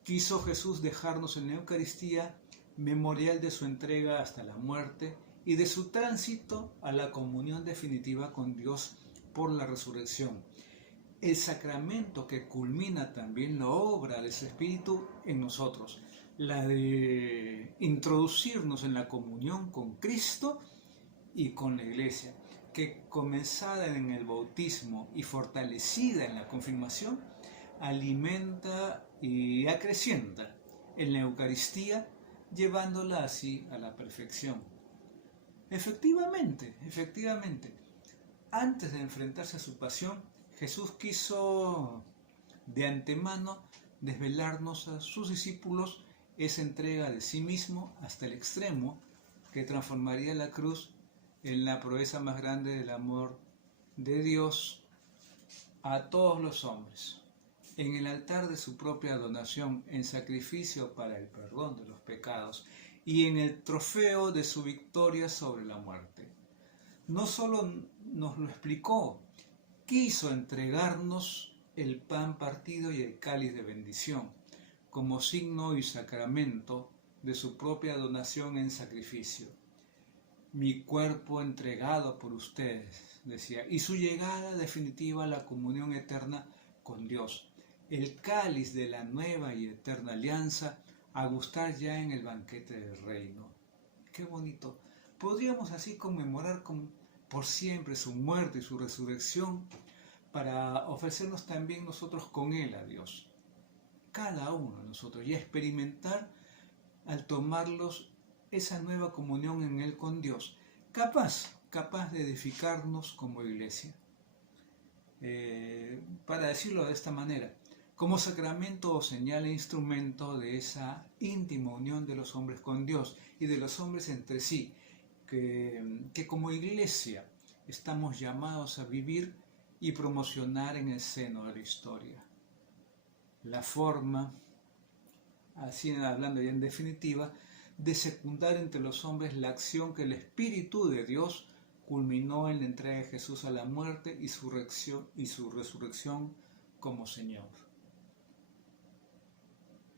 quiso Jesús dejarnos en la Eucaristía memorial de su entrega hasta la muerte y de su tránsito a la comunión definitiva con Dios por la resurrección. El sacramento que culmina también la obra de su Espíritu en nosotros, la de introducirnos en la comunión con Cristo y con la Iglesia, que comenzada en el bautismo y fortalecida en la confirmación, alimenta y acrecienta en la Eucaristía, llevándola así a la perfección. Efectivamente, antes de enfrentarse a su pasión, Jesús quiso de antemano desvelarnos a sus discípulos esa entrega de sí mismo hasta el extremo que transformaría la cruz en la proeza más grande del amor de Dios a todos los hombres, en el altar de su propia donación en sacrificio para el perdón de los pecados y en el trofeo de su victoria sobre la muerte. No solo nos lo explicó, quiso entregarnos el pan partido y el cáliz de bendición, como signo y sacramento de su propia donación en sacrificio. Mi cuerpo entregado por ustedes, decía, y su llegada definitiva a la comunión eterna con Dios, el cáliz de la nueva y eterna alianza, a gustar ya en el banquete del reino. Qué bonito. Podríamos así conmemorar por siempre su muerte y su resurrección para ofrecernos también nosotros con Él a Dios, cada uno de nosotros, y experimentar al tomarlos esa nueva comunión en Él con Dios, capaz de edificarnos como iglesia. Para decirlo de esta manera, como sacramento o señal e instrumento de esa íntima unión de los hombres con Dios y de los hombres entre sí, que como iglesia estamos llamados a vivir y promocionar en el seno de la historia. La forma, así hablando ya en definitiva, de secundar entre los hombres la acción que el Espíritu de Dios culminó en la entrega de Jesús a la muerte y su resurrección como Señor.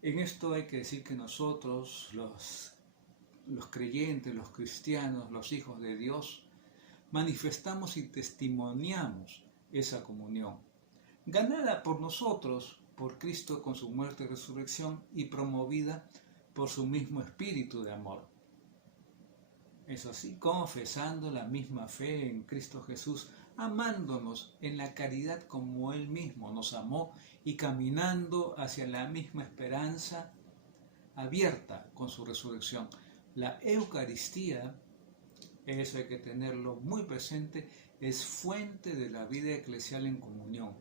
En esto hay que decir que nosotros, los creyentes, los cristianos, los hijos de Dios, manifestamos y testimoniamos esa comunión, ganada por nosotros, por Cristo con su muerte y resurrección, y promovida por su mismo espíritu de amor. Eso sí, confesando la misma fe en Cristo Jesús, amándonos en la caridad como Él mismo nos amó y caminando hacia la misma esperanza abierta con su resurrección. La Eucaristía, eso hay que tenerlo muy presente, es fuente de la vida eclesial en comunión,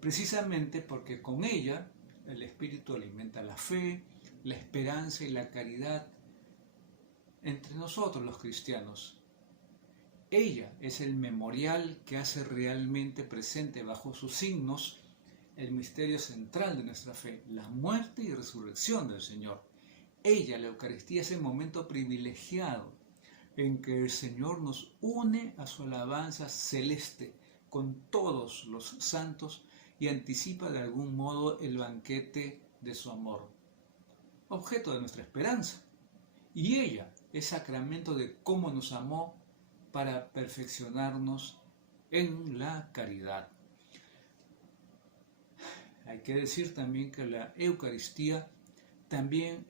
precisamente porque con ella el Espíritu alimenta la fe, la esperanza y la caridad entre nosotros los cristianos. Ella es el memorial que hace realmente presente bajo sus signos el misterio central de nuestra fe, la muerte y resurrección del Señor. Ella, la Eucaristía, es el momento privilegiado en que el Señor nos une a su alabanza celeste con todos los santos y anticipa de algún modo el banquete de su amor, objeto de nuestra esperanza. Y ella es sacramento de cómo nos amó para perfeccionarnos en la caridad. Hay que decir también que la Eucaristía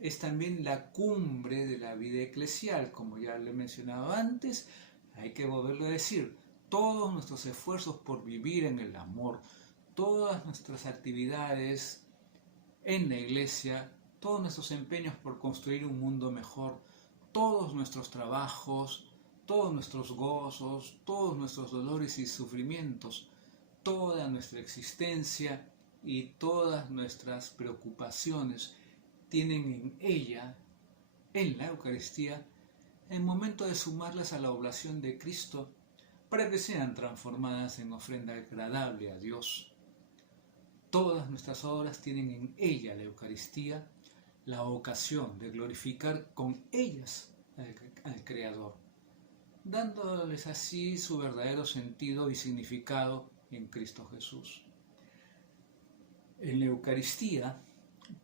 es también la cumbre de la vida eclesial, como ya lo he mencionado antes. Hay que volverlo a decir, todos nuestros esfuerzos por vivir en el amor, todas nuestras actividades en la iglesia, todos nuestros empeños por construir un mundo mejor, todos nuestros trabajos, todos nuestros gozos, todos nuestros dolores y sufrimientos, toda nuestra existencia y todas nuestras preocupaciones tienen en ella, en la Eucaristía, el momento de sumarlas a la oblación de Cristo para que sean transformadas en ofrenda agradable a Dios. Todas nuestras obras tienen en ella, la Eucaristía, la ocasión de glorificar con ellas al Creador, dándoles así su verdadero sentido y significado en Cristo Jesús. En la Eucaristía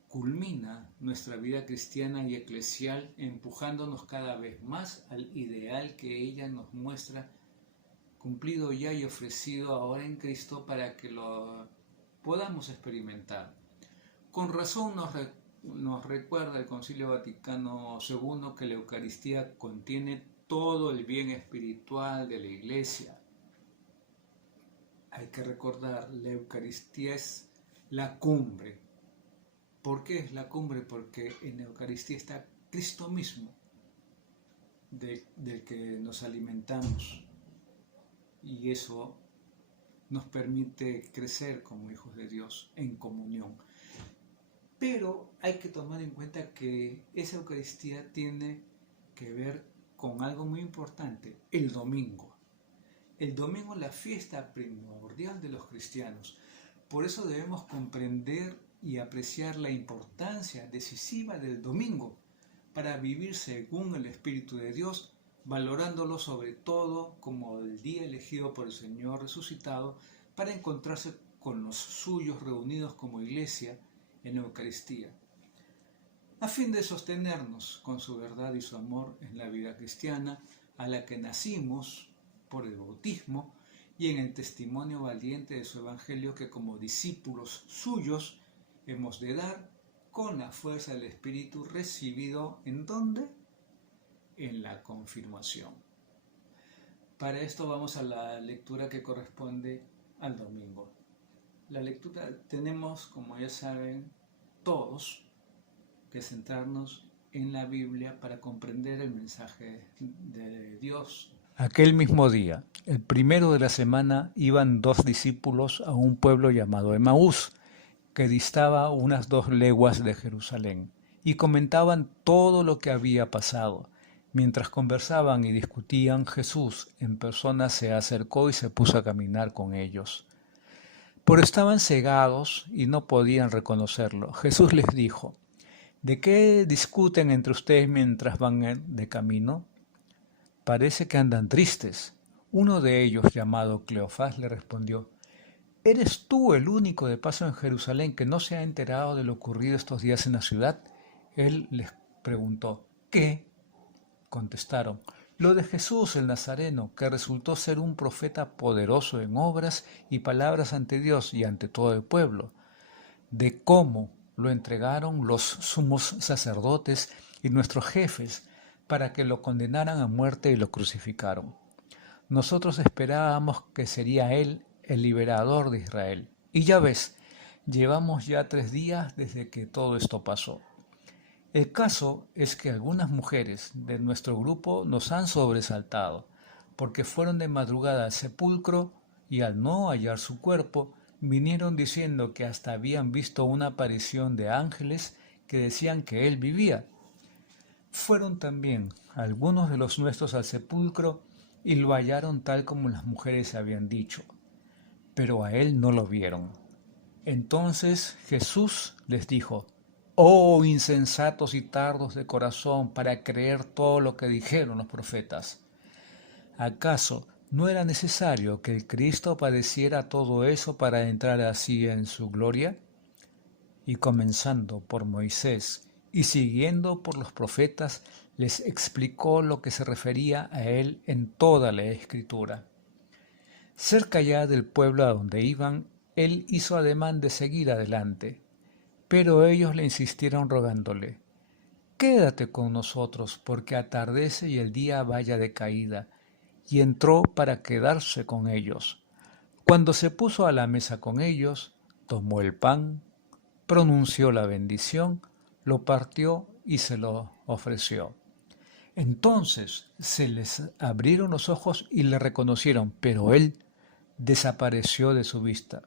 culmina nuestra vida cristiana y eclesial, empujándonos cada vez más al ideal que ella nos muestra, cumplido ya y ofrecido ahora en Cristo para que lo podamos experimentar. Con razón nos recuerda el Concilio Vaticano II que la Eucaristía contiene todo el bien espiritual de la Iglesia. Hay que recordar, la Eucaristía es la cumbre. ¿Por qué es la cumbre? Porque en la Eucaristía está Cristo mismo, del que nos alimentamos, y eso nos permite crecer como hijos de Dios en comunión. Pero hay que tomar en cuenta que esa Eucaristía tiene que ver con algo muy importante, el domingo. El domingo es la fiesta primordial de los cristianos. Por eso debemos comprender y apreciar la importancia decisiva del domingo para vivir según el Espíritu de Dios, valorándolo sobre todo como el día elegido por el Señor resucitado para encontrarse con los suyos reunidos como iglesia en Eucaristía, a fin de sostenernos con su verdad y su amor en la vida cristiana a la que nacimos por el bautismo y en el testimonio valiente de su Evangelio que como discípulos suyos hemos de dar con la fuerza del Espíritu recibido ¿en dónde? En la confirmación. Para esto vamos a la lectura que corresponde al domingo. La lectura tenemos, como ya saben todos, que centrarnos en la Biblia para comprender el mensaje de Dios. Aquel mismo día, el primero de la semana, iban 2 discípulos a un pueblo llamado Emaús, que distaba unas 2 leguas de Jerusalén, y comentaban todo lo que había pasado. Mientras conversaban y discutían, Jesús en persona se acercó y se puso a caminar con ellos. Pero estaban cegados y no podían reconocerlo. Jesús les dijo: ¿De qué discuten entre ustedes mientras van de camino? Parece que andan tristes. Uno de ellos, llamado Cleofás, le respondió: ¿Eres tú el único de paso en Jerusalén que no se ha enterado de lo ocurrido estos días en la ciudad? Él les preguntó: ¿Qué? Contestaron: lo de Jesús el Nazareno, que resultó ser un profeta poderoso en obras y palabras ante Dios y ante todo el pueblo, de cómo lo entregaron los sumos sacerdotes y nuestros jefes para que lo condenaran a muerte y lo crucificaron. Nosotros esperábamos que sería él el liberador de Israel. Y ya ves, llevamos ya 3 días desde que todo esto pasó. El caso es que algunas mujeres de nuestro grupo nos han sobresaltado, porque fueron de madrugada al sepulcro y al no hallar su cuerpo, vinieron diciendo que hasta habían visto una aparición de ángeles que decían que él vivía. Fueron también algunos de los nuestros al sepulcro y lo hallaron tal como las mujeres habían dicho, pero a él no lo vieron. Entonces Jesús les dijo: «Oh insensatos y tardos de corazón para creer todo lo que dijeron los profetas. ¿Acaso no era necesario que el Cristo padeciera todo eso para entrar así en su gloria?» Y comenzando por Moisés y siguiendo por los profetas, les explicó lo que se refería a él en toda la Escritura. Cerca ya del pueblo a donde iban, él hizo ademán de seguir adelante, pero ellos le insistieron rogándole: «Quédate con nosotros, porque atardece y el día vaya de caída». Y entró para quedarse con ellos. Cuando se puso a la mesa con ellos, tomó el pan, pronunció la bendición, lo partió y se lo ofreció. Entonces se les abrieron los ojos y le reconocieron, pero él desapareció de su vista.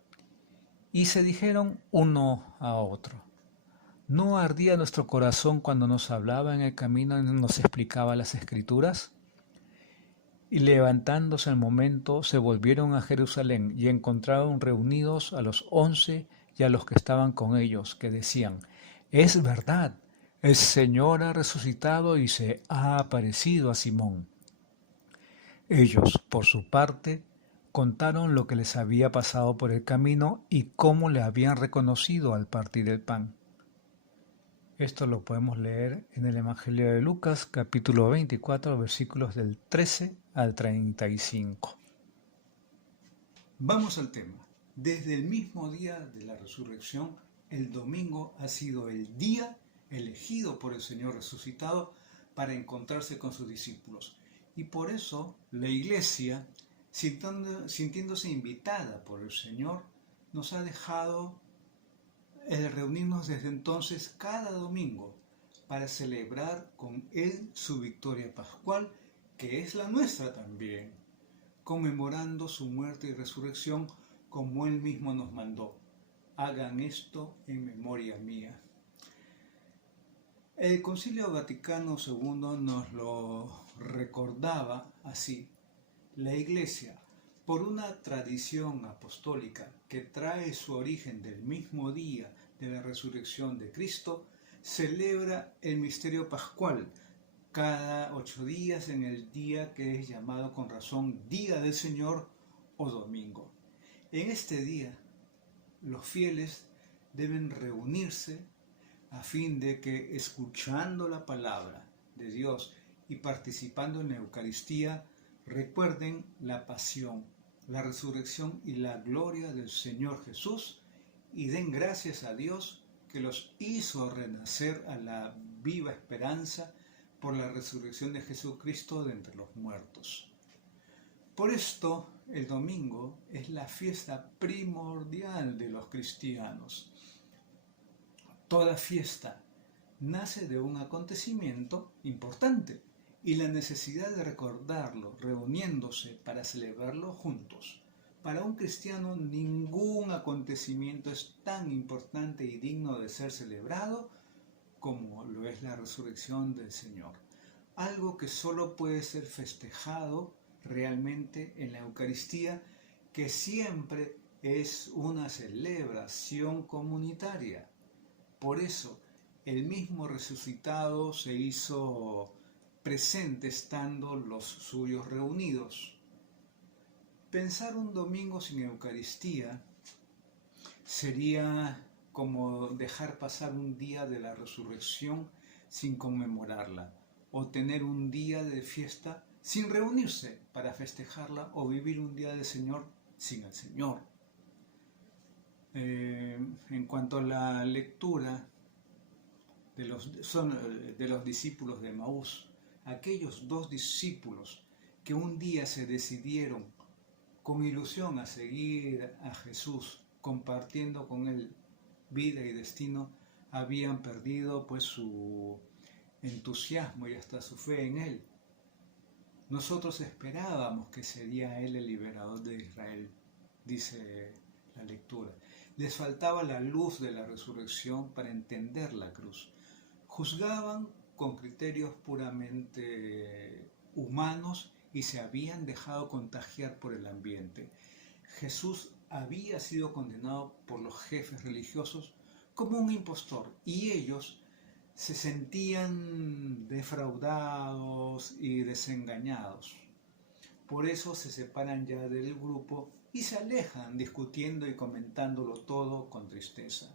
Y se dijeron uno a otro: ¿no ardía nuestro corazón cuando nos hablaba en el camino y nos explicaba las Escrituras? Y levantándose al momento, se volvieron a Jerusalén y encontraron reunidos a los 11 y a los que estaban con ellos, que decían: «Es verdad, el Señor ha resucitado y se ha aparecido a Simón». Ellos, por su parte, contaron lo que les había pasado por el camino y cómo le habían reconocido al partir el pan. Esto lo podemos leer en el Evangelio de Lucas, capítulo 24, versículos del 13 al 35. Vamos al tema. Desde el mismo día de la resurrección, el domingo ha sido el día elegido por el Señor resucitado para encontrarse con sus discípulos. Y por eso la Iglesia, sintiéndose invitada por el Señor, nos ha dejado reunirnos desde entonces cada domingo para celebrar con Él su victoria pascual, que es la nuestra también, conmemorando su muerte y resurrección como Él mismo nos mandó. Hagan esto en memoria mía. El Concilio Vaticano II nos lo recordaba así. La Iglesia, por una tradición apostólica que trae su origen del mismo día de la resurrección de Cristo, celebra el misterio pascual cada 8 días en el día que es llamado con razón Día del Señor o Domingo. En este día, los fieles deben reunirse a fin de que, escuchando la palabra de Dios y participando en la Eucaristía, recuerden la pasión, la resurrección y la gloria del Señor Jesús y den gracias a Dios que los hizo renacer a la viva esperanza por la resurrección de Jesucristo de entre los muertos. Por esto, el domingo es la fiesta primordial de los cristianos. Toda fiesta nace de un acontecimiento importante y la necesidad de recordarlo, reuniéndose para celebrarlo juntos. Para un cristiano ningún acontecimiento es tan importante y digno de ser celebrado como lo es la resurrección del Señor. Algo que solo puede ser festejado realmente en la Eucaristía, que siempre es una celebración comunitaria. Por eso, el mismo resucitado se hizo presente estando los suyos reunidos. Pensar un domingo sin Eucaristía sería como dejar pasar un día de la resurrección sin conmemorarla, o tener un día de fiesta sin reunirse para festejarla, o vivir un día del Señor sin el Señor. En cuanto a la lectura de los discípulos de Emaús, aquellos dos discípulos que un día se decidieron con ilusión a seguir a Jesús, compartiendo con él vida y destino, habían perdido pues su entusiasmo y hasta su fe en él. Nosotros esperábamos que sería él el liberador de Israel, dice la lectura. Les faltaba la luz de la resurrección para entender la cruz. Juzgaban con criterios puramente humanos y se habían dejado contagiar por el ambiente. Jesús había sido condenado por los jefes religiosos como un impostor, y ellos se sentían defraudados y desengañados. Por eso se separan ya del grupo y se alejan discutiendo y comentándolo todo con tristeza.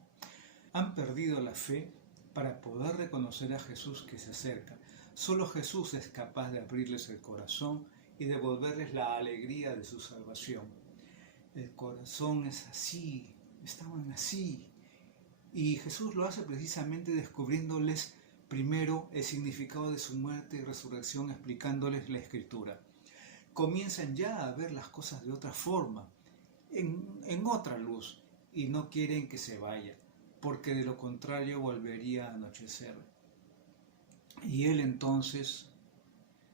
Han perdido la fe para poder reconocer a Jesús que se acerca. Solo Jesús es capaz de abrirles el corazón y devolverles la alegría de su salvación. El corazón es así, estaban así. Y Jesús lo hace precisamente descubriéndoles primero el significado de su muerte y resurrección, explicándoles la Escritura. Comienzan ya a ver las cosas de otra forma, en otra luz, y no quieren que se vaya, porque de lo contrario volvería a anochecer. Y Él entonces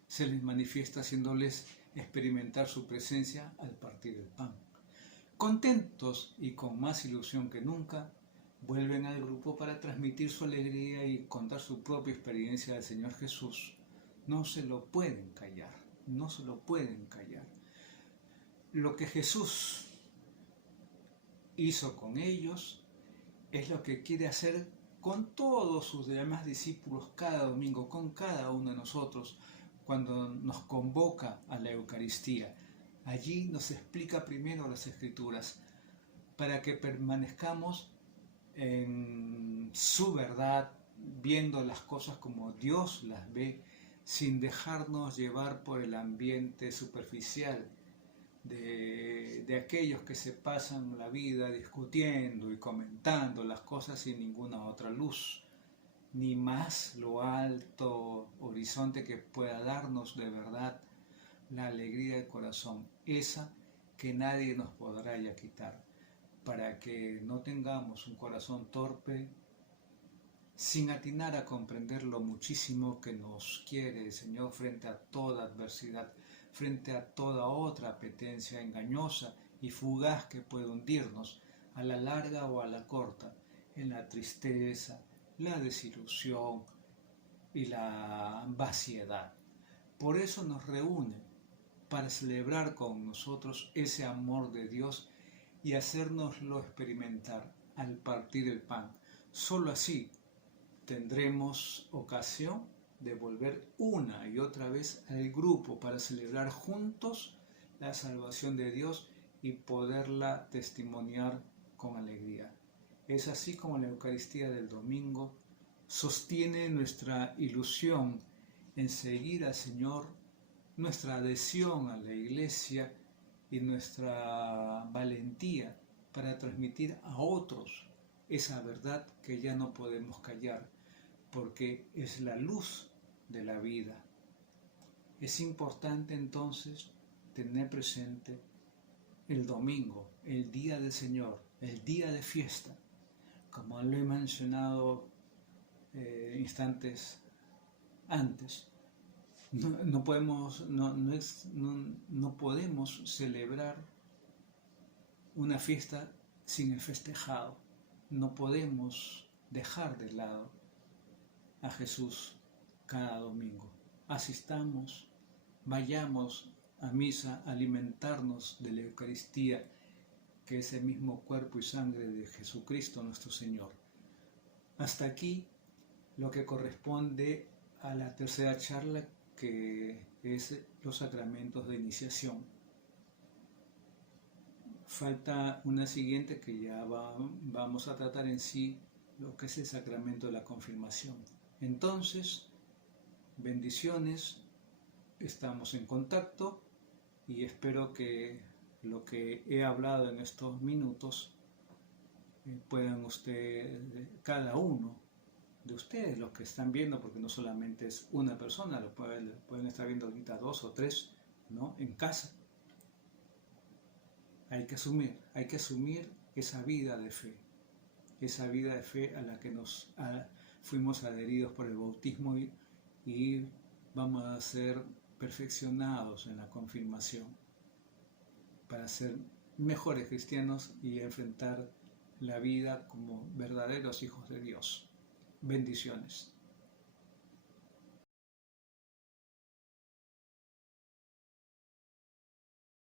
se les manifiesta haciéndoles experimentar su presencia al partir el pan. Contentos y con más ilusión que nunca, vuelven al grupo para transmitir su alegría y contar su propia experiencia del Señor Jesús. No se lo pueden callar, no se lo pueden callar. Lo que Jesús hizo con ellos es lo que quiere hacer con todos sus demás discípulos cada domingo, con cada uno de nosotros, cuando nos convoca a la Eucaristía. Allí nos explica primero las Escrituras para que permanezcamos en su verdad, viendo las cosas como Dios las ve, sin dejarnos llevar por el ambiente superficial de aquellos que se pasan la vida discutiendo y comentando las cosas sin ninguna otra luz, ni más lo alto horizonte que pueda darnos de verdad la alegría del corazón, esa que nadie nos podrá ya quitar, para que no tengamos un corazón torpe, sin atinar a comprender lo muchísimo que nos quiere el Señor frente a toda adversidad, frente a toda otra apetencia engañosa y fugaz que puede hundirnos a la larga o a la corta en la tristeza, la desilusión y la vaciedad. Por eso nos reúne, para celebrar con nosotros ese amor de Dios y hacérnoslo experimentar al partir el pan. Solo así tendremos ocasión de volver una y otra vez al grupo para celebrar juntos la salvación de Dios y poderla testimoniar con alegría. Es así como la Eucaristía del domingo sostiene nuestra ilusión en seguir al Señor, nuestra adhesión a la Iglesia y nuestra valentía para transmitir a otros esa verdad que ya no podemos callar, porque es la luz de la vida. Es importante entonces tener presente el domingo, el día del Señor, el día de fiesta, como lo he mencionado instantes antes. No podemos celebrar una fiesta sin el festejado. No podemos dejar de lado a Jesús cada domingo. Asistamos, vayamos a misa, a alimentarnos de la Eucaristía, que es el mismo cuerpo y sangre de Jesucristo nuestro Señor. Hasta aquí lo que corresponde a la tercera charla, que es los sacramentos de iniciación. Falta una siguiente que ya vamos a tratar en sí, lo que es el sacramento de la confirmación. Entonces, bendiciones, estamos en contacto y espero que lo que he hablado en estos minutos puedan cada uno de ustedes, los que están viendo, porque no solamente es una persona, lo pueden estar viendo ahorita 2 o 3, ¿no?, en casa. Hay que asumir esa vida de fe a la que fuimos adheridos por el bautismo y vamos a ser perfeccionados en la confirmación para ser mejores cristianos y enfrentar la vida como verdaderos hijos de Dios. Bendiciones.